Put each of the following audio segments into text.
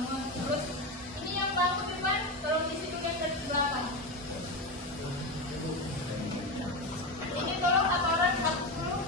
Terus ini yang bangku depan, tolong isi dulu yang dari belakang. Ini tolong satu orang hapus dulu.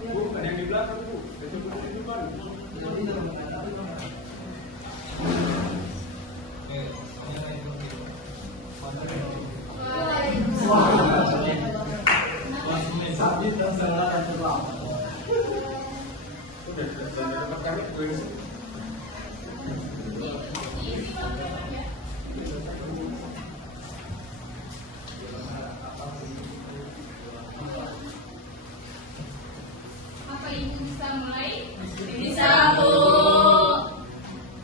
Bu, ada yang di belakang, Bu. Ada yang di depan. Apa ibu bisa mulai? Bisa, Bu.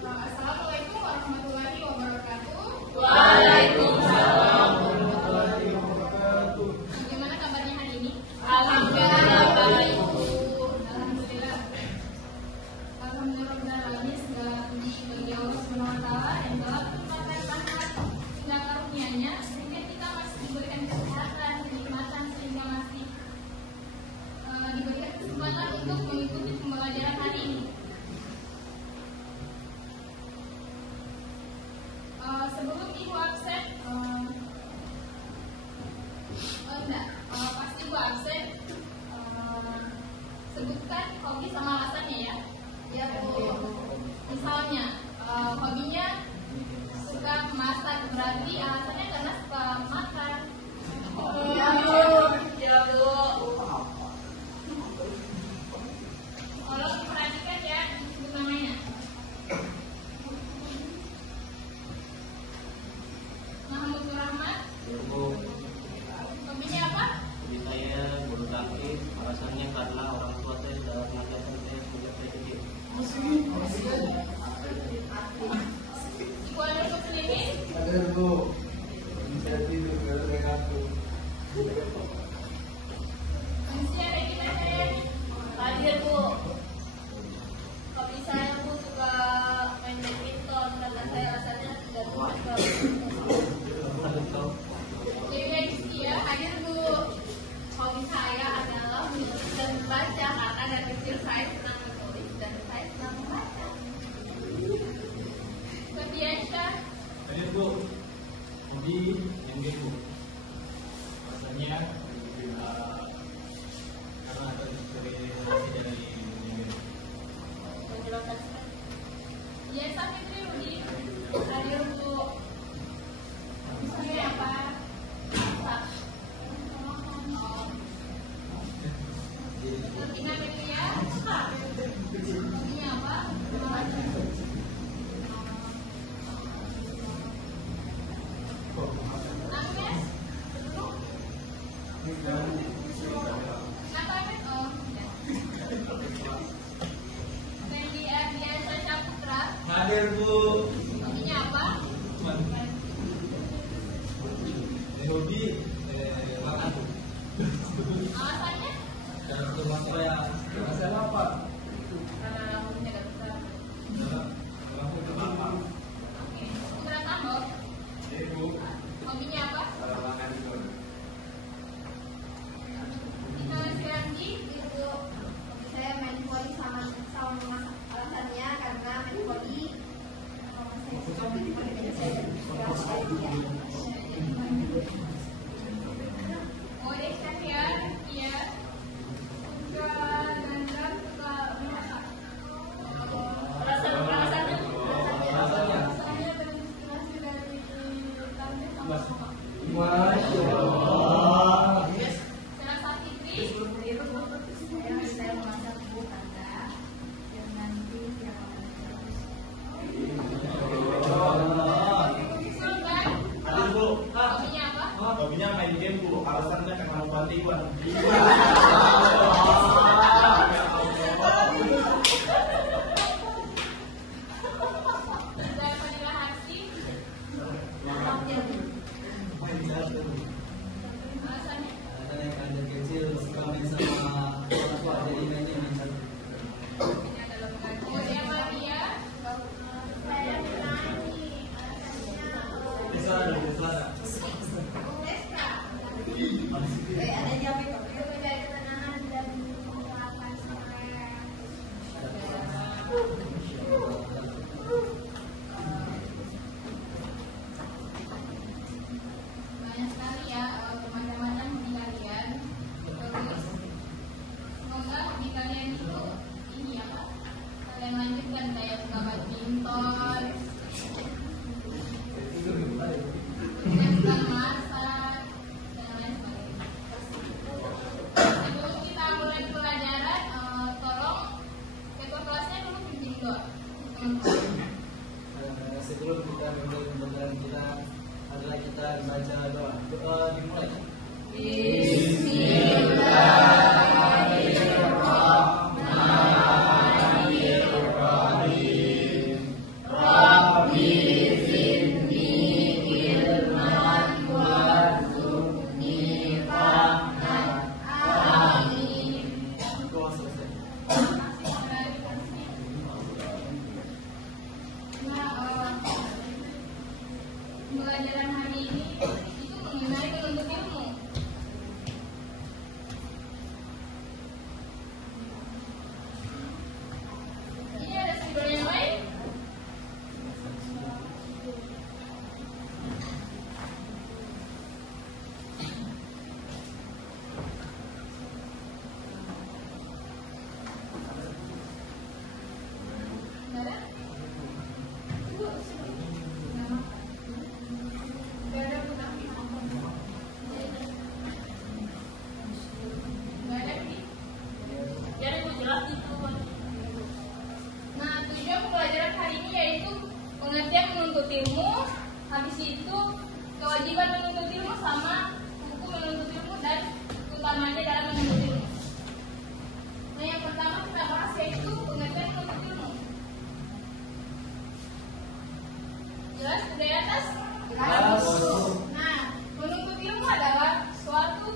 Assalamualaikum warahmatullahi wabarakatuh. Waalaikumsalam. Bagaimana kabarnya hari ini? Alhamdulillah baik, Bu. Alhamdulillah. Alhamdulillah, segala puji bagi Allah Subhanahu wa Ta'ala yang telah mencurahkan rahmat hingga karunia-Nya sehingga kita masih diberikan kesehatan, kenikmatan, sehingga masih diberikan kesempatan untuk mengikuti pembelajaran hari ini. Sebelum ibu absen, pasti ibu absen. Sebutkan hobi sama alasannya ya. Ya Bu. Misalnya hobinya suka masak, berarti alasannya karena suka makan. Ya, Bu. Ya, Bu. Kalau diperhatikan ya, disebut namanya. Mahmud Nur Rahmat. Hobinya apa? Jadi saya bulu tangkis, alasannya karena orang tua saya sudah mengajarkan saya sejak saya kecil. Ibu Anur Muslimin. Ada, Bu. Bisa tidur kalau dengan aku. Manusia Regina Hayani. Hadir, Bu. Hobi saya, Bu, suka main badminton karena saya rasanya tidak suka. Dewi Rizkia hadir Bu. Hobi saya adalah menulis dan membaca karena dari kecil saya senang menulis dan saya senang membaca. Mbak Diansyah. Hadir, Bu. Hobi yang game, Bu. Rasanya karena ada inspirasi dari game. Menjelaskan sekali. Yesa Fitri Rudi. Hadir Bu. Misalnya apa? Masak. Tina Melia. Hobinya apa? Agnes. Kenapa Agnes? Oh, ya. Fendi Ardiansa Saputra. Hadir, Bu. Hobinya apa? Hobi makan, Bu. Alasannya? Dan rumah saya masalah apa? Karena rambutnya gak besar. Lampu kebakar. Oke. Ukuran tambok. Bu. Hobinya apa? Makan itu. Tina Siranji. Itu hobi saya main voli sama memasak. Alasannya karena main voli Ode Syahriar. Iya. Suka dandan, suka memasak. Alasannya Saya terinspirasi dari tante sama mama. Masya Allah. Selasa Fitri. saya memasak Bu Tanda yang nanti yang Sultan. Hadir, Bu. Hobinya apa? Hobi alasannya karena kewajiban. Dan Fadilah Hakim, alasannya Ada yang ada kecil kami sama orang tua jadi ini kemudian Maria, Saya menyanyi, alasannya bisa ada ada jawab itu menjadi ketenangan dan menguapkan semangat. banyak sekali ya macam-macam hobi kalian. Terus semoga hobi kalian itu ini apa? Kalian lanjutkan kayak suka badminton, kemudian suka masak dan lain sebagainya. Sebelum kita mulai pelajaran, tolong ketua kelasnya dulu pimpin doa. sebelum kita mulai pembelajaran kita adalah kita baca doa dimulai. Doa selesai. Pelajaran hari ini itu mengenai penuntut ilmu. Ini ada simbol yang lain. Nggak ada? Tunggu, sini. Nama. Nggak ada bukan? Nggak ada Ki? Jadi mau jelas itu. Nah, tujuan pembelajaran hari ini yaitu pengertian menuntut ilmu, habis itu kewajiban menuntut ilmu sama hukum menuntut ilmu dan utamanya dalam menuntut ilmu. Nah, yang pertama kita bahas yaitu pengertian menuntut ilmu. Jelas dari atas? Nah, menuntut ilmu adalah suatu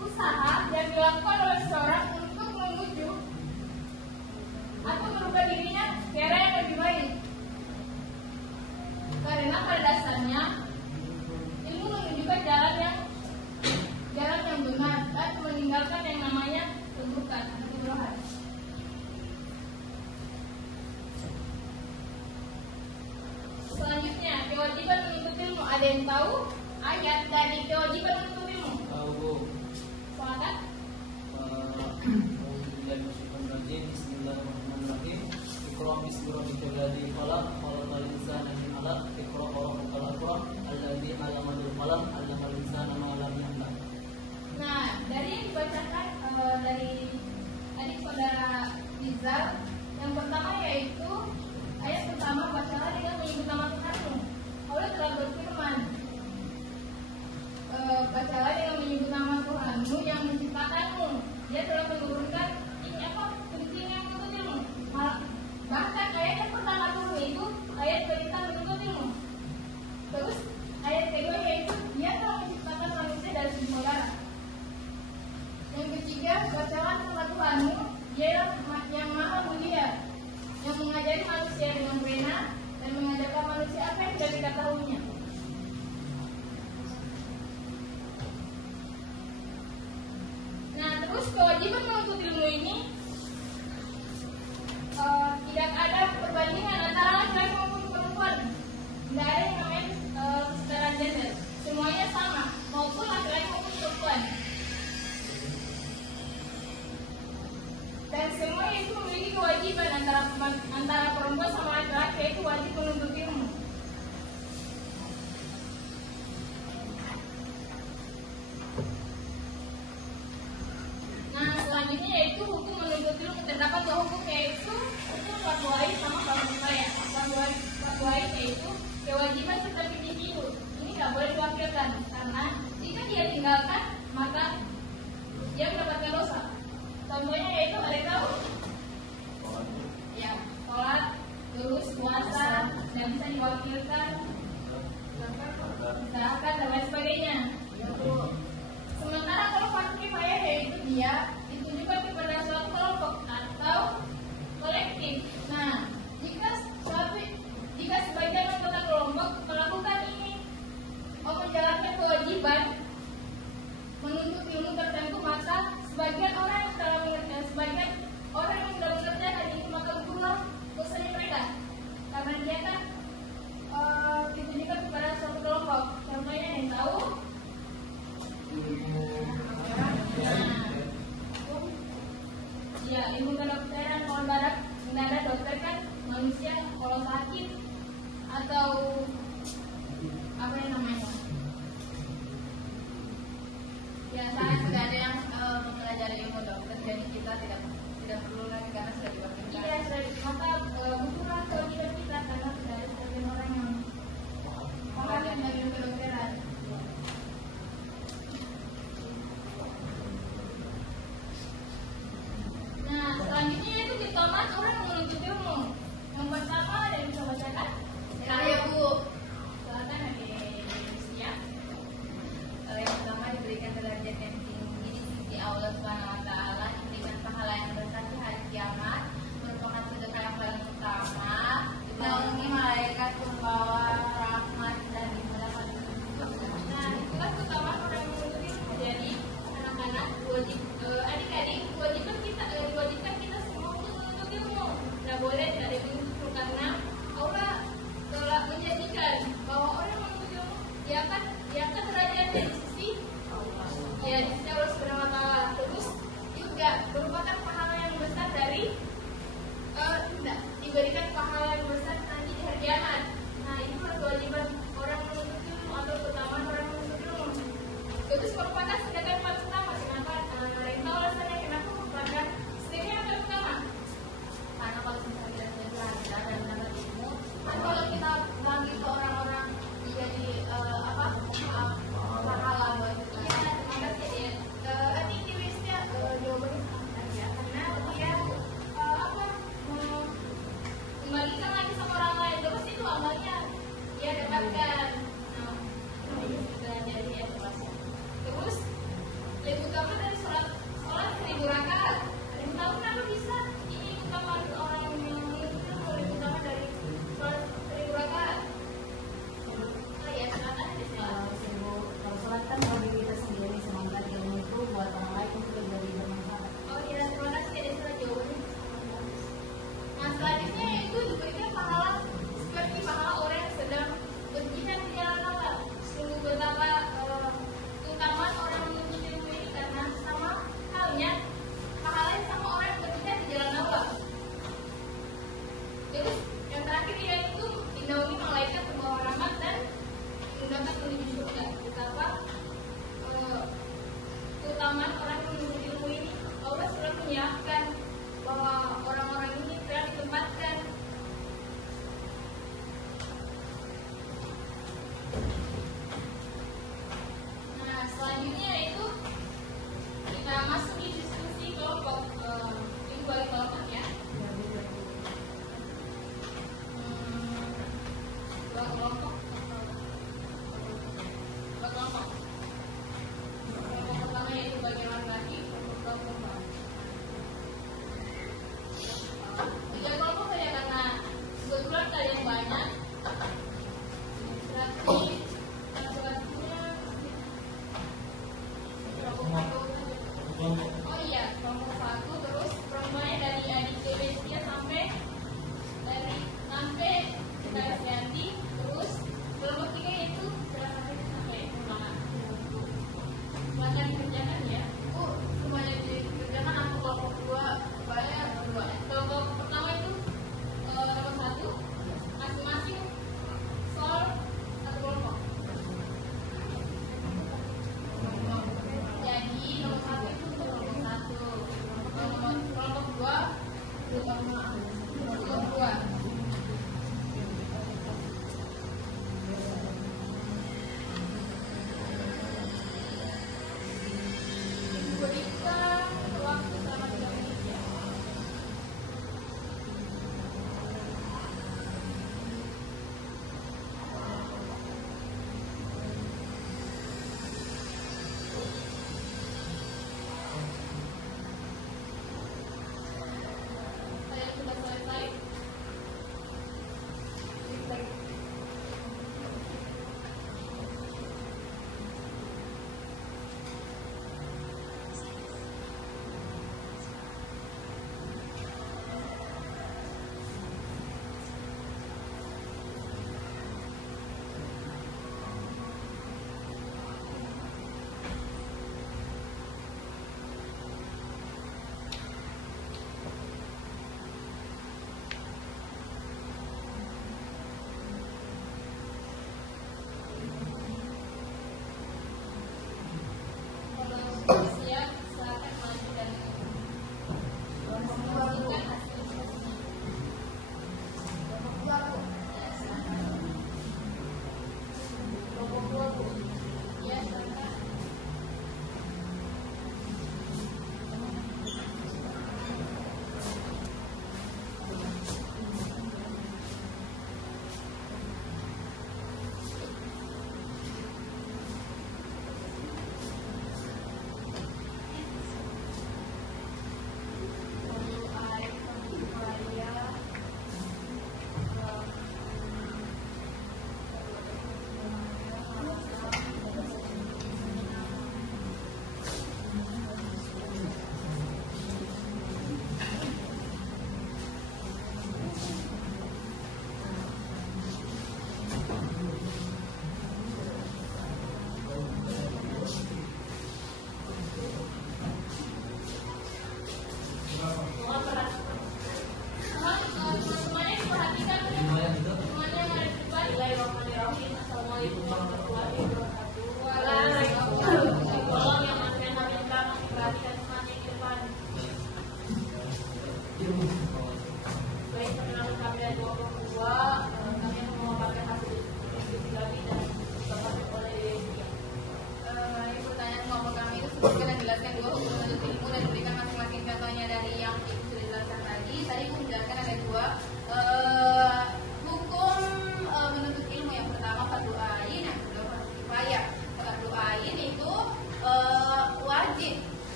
usaha yang dilakukan oleh seseorang untuk menuju atau merubah dirinya ke arah yang lebih baik. Karena pada dasarnya ilmu menunjukkan jalan yang benar dan meninggalkan yang namanya keburukan atau kebodohan. Selanjutnya, kewajiban menuntut ilmu. Ada yang tahu ayat dari kewajiban menuntut ilmu? Tahu Bu. Silakan. Bismillahirrahmanirrahim. Iqra bismi rabbikal ladzi khalaq, khalaqal insana min 'alaq. Iqra wa rabbukal akram, alladzi 'allama bil qalam, 'allamal insana ma lam ya'lam. Nah, dari yang dibacakan dari adik saudara Rizal, yang pertama yaitu ayat pertama, bacalah dengan menyebut nama Tuhanmu. Allah telah berfirman, bacalah dengan menyebut nama Tuhanmu yang menciptakanmu. Dia telah menurunkan ini apa? Penting yang menuntut ilmu. Bahkan ayat yang pertama dulu itu ayat perintah menuntut ilmu. Terus ayat kedua yaitu dia telah menciptakan manusia dari saudara. Yang ketiga, bacalah nama Tuhanmu, Dia yang maha mulia, yang mengajari manusia dengan pena dan mengajarkan manusia apa yang tidak diketahuinya. Nah, terus kewajiban menuntut ilmu ini tidak ada perbandingan antara laki-laki maupun perempuan. Tidak ada yang namanya kesetaraan gender. Semuanya sama, maupun laki-laki maupun perempuan. Dan semua itu memiliki kewajiban antara perempuan sama laki-laki, yaitu wajib menuntut ilmu. Nah, selanjutnya kewajiban menuntut ilmu tertentu, maka sebagian orang yang telah mengerjakan itu maka gugurlah dosanya mereka, karena dia kan ditujukan kepada suatu kelompok. Contohnya yang tahu ya ilmu kedokteran, kalau mendadak dokter kan manusia kalau sakit atau apa yang namanya Ya, saya sudah ada yang mempelajari ilmu dokter, jadi kita tidak perlu lagi karena sudah diwakilkan. iya, maka bukanlah kewajiban kita karena sudah ada sebagian orang yang paham tentang ilmu kedokteran. Nah, selanjutnya itu di tomat orang menuntut ilmu. Yang pertama ada yang bisa bacakan? Saya Bu, Silakan Adik. yang pertama diberikan derajat yang tinggi di sisi Allah Subhanahu Wa Taala, diberikan pahala yang besar di hari kiamat, merupakan sedekah yang paling utama, dinaungi malaikat pembawa rahmat dan dimudahkan. Nah, itulah keutamaan orang yang menuntut ilmu. Jadi, anak-anak adik-adik diwajibkan kita semua untuk menuntut ilmu. Tidak boleh tidak ada ilmu karena Allah telah menjadikan bahwa orang yang menuntut ilmu dia akan derajatnya di sisi Allah Subhanahu Wa Taala. Terus juga merupakan pahala yang besar dari diberikan pahala yang besar nanti di hari kiamat. Nah, itu kewajiban orang menuntut ilmu atau keutamaan orang menuntut ilmu. Itu merupakan sedekah yang paling utama. Kenapa? Yang tahu alasannya kenapa merupakan sedekah yang paling utama? Karena kalau misalnya kita belajar dan mendapat ilmu, kan kalau kita bagi ke orang-orang jadi pahala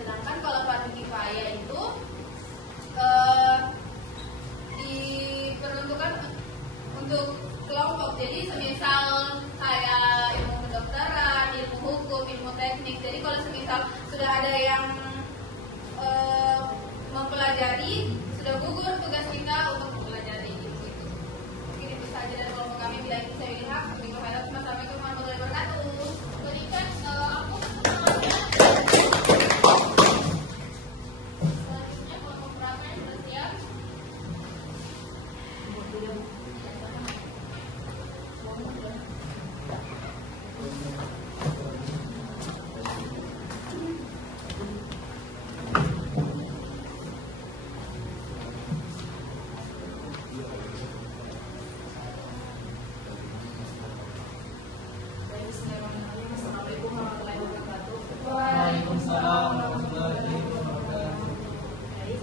Sedangkan kalau fardu kifayah itu diperuntukkan untuk kelompok. Jadi semisal kayak ilmu kedokteran, ilmu hukum, ilmu teknik. Jadi kalau semisal sudah ada yang mempelajari, sudah gugur tugas kita untuk mempelajari ilmu itu. Mungkin itu saja dari kelompok kami. Bila itu saya lihat, Assalamualaikum warahmatullahi wabarakatuh. Berikan aku selanjutnya kelompok praktek bersiap. Assalamualaikum warahmatullahi wabarakatuh. Waalaikumsalam warahmatullahi wabarakatuh. Baik,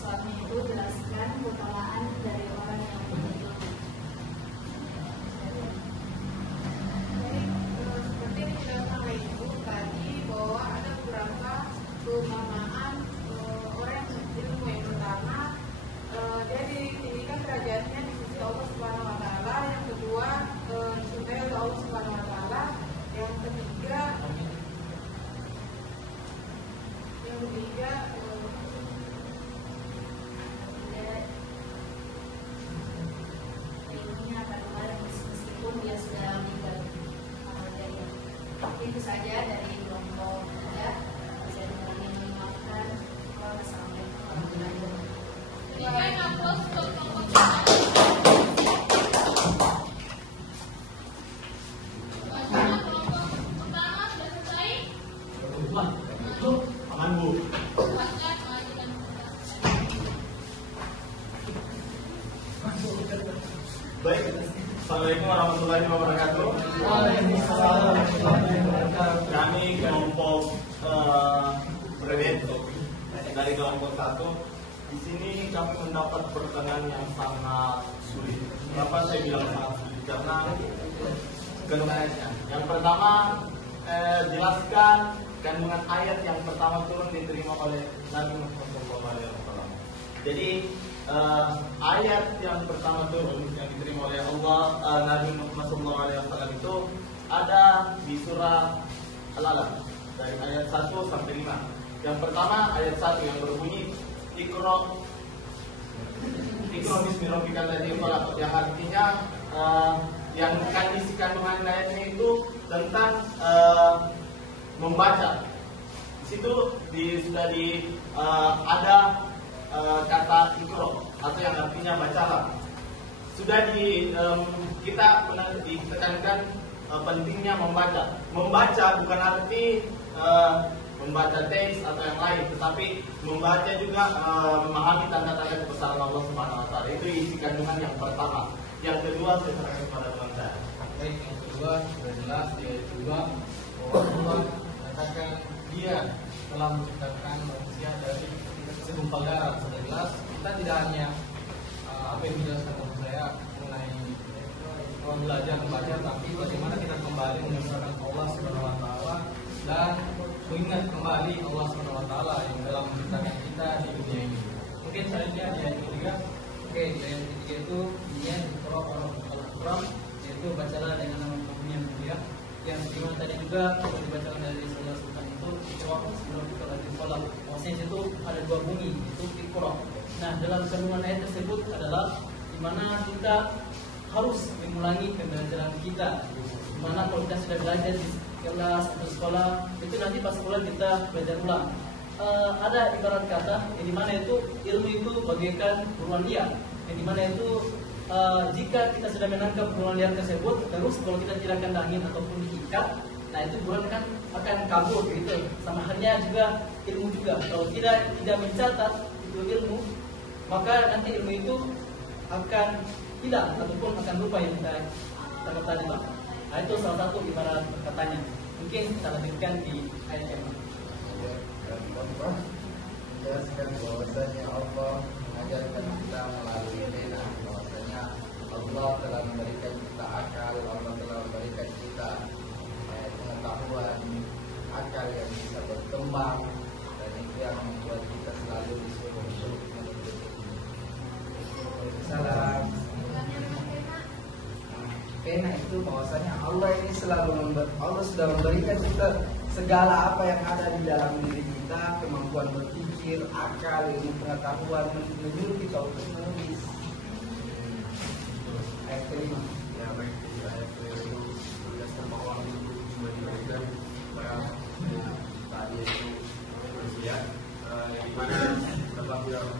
soalnya itu jelaskan mutalaan dari orang yang punya ilmu. Jadi seperti yang kita sama itu tadi bahwa ada beberapa keutamaan orang yang ilmu. Yang pertama, dia ditinggikan derajatnya di sisi Allah Subhanahu Wa Taala. Yang kedua, dicintai oleh Allah Subhanahu Wa Taala. Yang ketiga, Ilmunya akan kembali meskipun dia sudah meninggal dari itu saja dari kelompok ya. Saya ingin memaafkan. Wassalamualaikum warahmatullahi wabarakatuh. Berikan aplaus untuk kelompok kita. Bacaan kelompok pertama sudah selesai. Aman Bu. Baca mengajukan Baik, Assalamualaikum warahmatullahi wabarakatuh. Waalaikumsalam warahmatullahi wabarakatuh. Kami kelompok Brevet dari kelompok 1. Di sini kami mendapat pertanyaan yang sangat sulit. Kenapa saya bilang sangat sulit? Karena yang pertama jelaskan kandungan ayat yang pertama turun diterima oleh Nabi Muhammad SAW. Jadi ayat yang pertama turun yang diterima oleh Allah Nabi Muhammad SAW itu ada di surah Al-Alaq dari ayat 1 sampai 5. Yang pertama ayat 1 yang berbunyi Iqra bismi rabbikal ladzi khalaq, yang artinya yang isi kandungan ayatnya itu tentang membaca. Di situ sudah ada kata ikro atau yang artinya bacalah. Sudah kita pernah ditekankan pentingnya membaca. Membaca bukan arti membaca teks atau yang lain, tetapi membaca juga memahami tanda-tanda kebesaran Allah Subhanahu Wa Taala. Itu isi kandungan yang pertama. Yang kedua saya serahkan kepada teman saya. Baik, yang kedua sudah jelas yaitu bahwa Allah katakan Dia telah menciptakan manusia dari segumpal darah. Sudah jelas kita tidak hanya apa yang dijelaskan oleh saya mengenai belajar membaca, tapi bagaimana kita kembali mengesahkan Allah Subhanahu Wa Taala dan mengingat kembali Allah Subhanahu Wa Taala yang dalam menciptakan kita di dunia ini. Mungkin selanjutnya di ayat ketiga. Oke, di ayat ketiga itu dia Al-Quran, yaitu bacalah dengan nama Tuhan yang mulia. Yang dimana tadi juga dibacakan dari Rasulullah Sultan itu Iqra sebelum kita lagi kolak. Maksudnya itu ada dua bunyi, itu Iqra. Nah, dalam kandungan ayat tersebut adalah dimana kita harus mengulangi pembelajaran kita. Dimana kalau kita sudah belajar di kelas atau sekolah, itu nanti pas sekolah kita belajar ulang. Ada ibarat kata yang dimana itu ilmu itu bagaikan buruan liar, yang dimana itu jika kita sudah menangkap buruan liar tersebut, terus kalau kita tidak kandangin ataupun diikat, nah itu buruan kan akan kabur gitu. Sama halnya juga ilmu juga, kalau tidak mencatat itu ilmu, maka nanti ilmu itu akan hilang ataupun akan lupa yang kita dapat tadi, Pak. Nah itu salah satu ibarat katanya. Mungkin kita lanjutkan di ayat yang menjelaskan bahwasanya Allah mengajarkan kita melalui lena, bahwasanya Allah telah memberikan kita akal, Allah telah memberikan kita pengetahuan, akal yang bisa berkembang bahwasanya Allah ini Allah sudah memberikan kita segala apa yang ada di dalam diri kita, kemampuan berpikir, akal, ilmu pengetahuan, menyuruh kita untuk menulis. Ayat kelima. Ya baik, jadi ayat itu berdasarkan bahwa itu cuma diberikan tadi itu manusia, yang dimana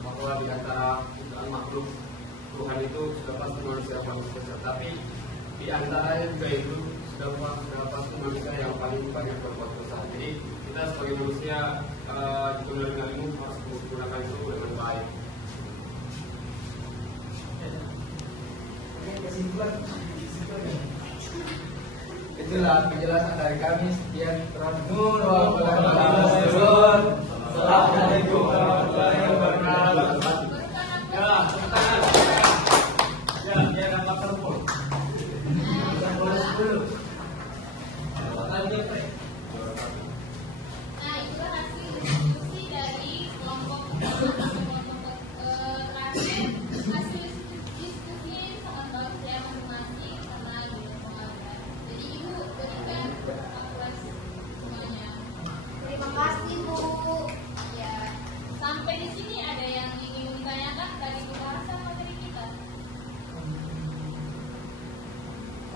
bahwa di antara makhluk Tuhan itu sudah pasti manusia paling besar, tapi di antaranya juga itu sudah pasti manusia yang paling banyak berbuat dosa. Jadi kita sebagai manusia dipenuhi dengan ilmu harus menggunakan itu dengan baik. Kesimpulan. Itulah penjelasan dari kami. Sekian. Assalamualaikum warahmatullahi wabarakatuh. Nah, itu hasil diskusi dari kelompok terakhir. Hasil diskusinya sangat bagus ya masing-masing karena bidang pengalaman. Jadi ibu berikan aplaus semuanya. Terima kasih Bu. Ya, sampai di sini ada yang ingin ditanyakan dari pembahasan materi kita.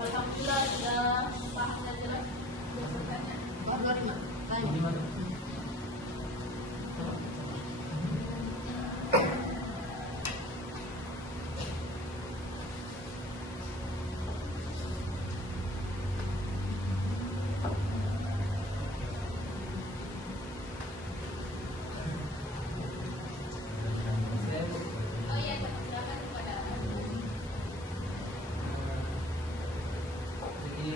Alhamdulillah sudah paham dan jelas. Bertanya. Oh iya, silakan kepada Jadi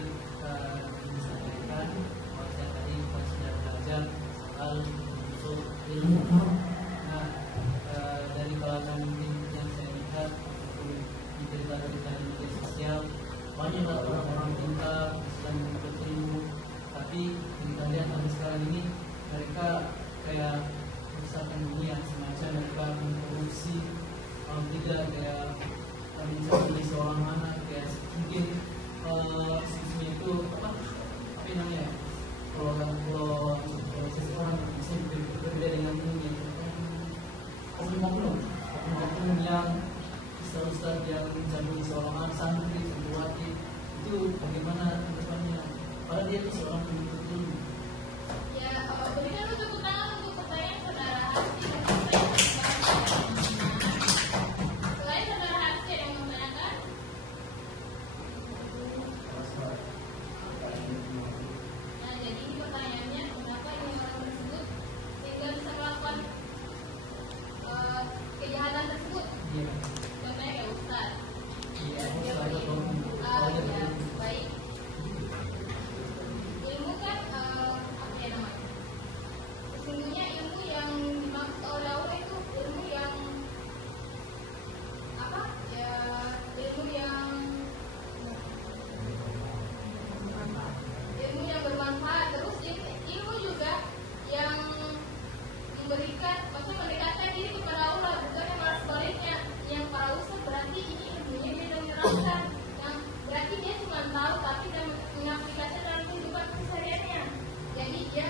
disampaikan bahwa saya tadi pas sudah belajar soal unsur ilmu. Nah, dari kalangan yang saya lihat di cerita-cerita di media sosial, banyaklah orang-orang pintar yang menuntut ilmu, tapi kita lihat sampai sekarang ini mereka kayak merusakan dunia, semacam mereka memproduksi tidak kayak misalnya seorang anak kayak mungkin sisanya itu apa namanya kalau seseorang bisa berbeda dengan umumnya oknum yang ustaz yang mencabuli seorang anak santri santriwati itu bagaimana depannya padahal dia itu seorang penuntut ilmu. ya, berikan tepuk tangan untuk pertanyaan saudara Hasti. Selain saudara Hasti yang menanyakan, nah jadi ini pertanyaannya kenapa ini orang tersebut sehingga bisa melakukan kejahatan tersebut? Iya. Contohnya kayak Ustaz. Iya, Dia Ustaz beri- atau ya, baik. Ilmu kan apa ya namanya? Sesungguhnya ilmu yang dimaksud oleh Allah itu ilmu yang apa? Ya, ilmu yang bermanfaat. Terus ilmu juga yang memberikan, maksudnya mendekatkan diri kepada Allah, bukan yang malah sebaliknya. Yang para ustaz berarti ini ilmunya dia sudah menerapkan, yang berarti dia cuma tahu tapi tidak mengaplikasikan dalam kehidupan kesehariannya. Jadi dia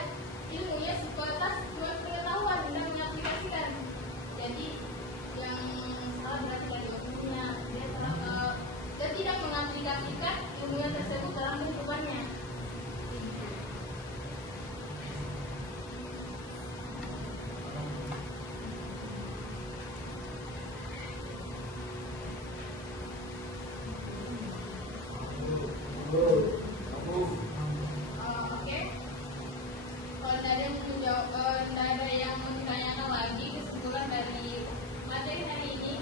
ilmunya sebatas cuma pengetahuan dan mengaplikasikan. Jadi yang salah berarti dari ilmunya, dia tidak mengaplikasikan ilmunya tersebut dalam kehidupannya. Oke. Kalau tidak ada yang menjawab, tidak ada yang ditanyakan lagi, kesimpulan dari materi hari ini,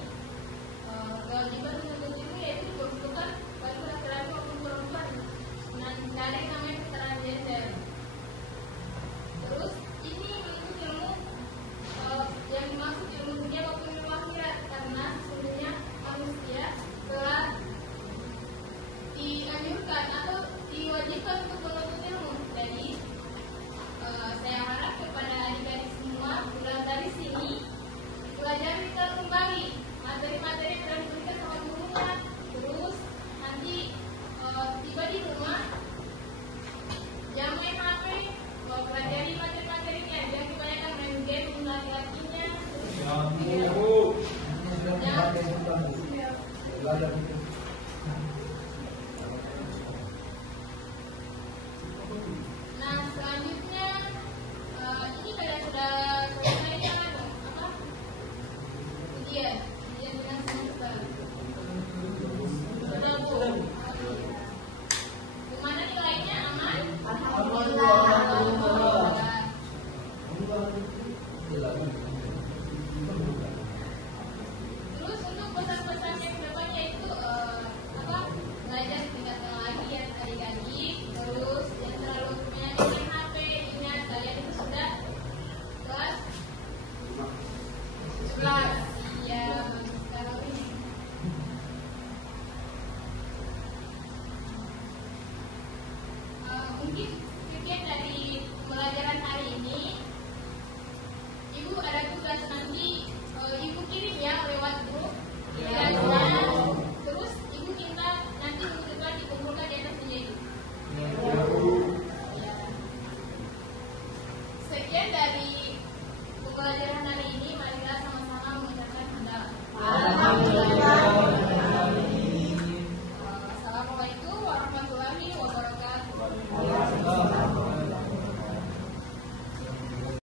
kewajiban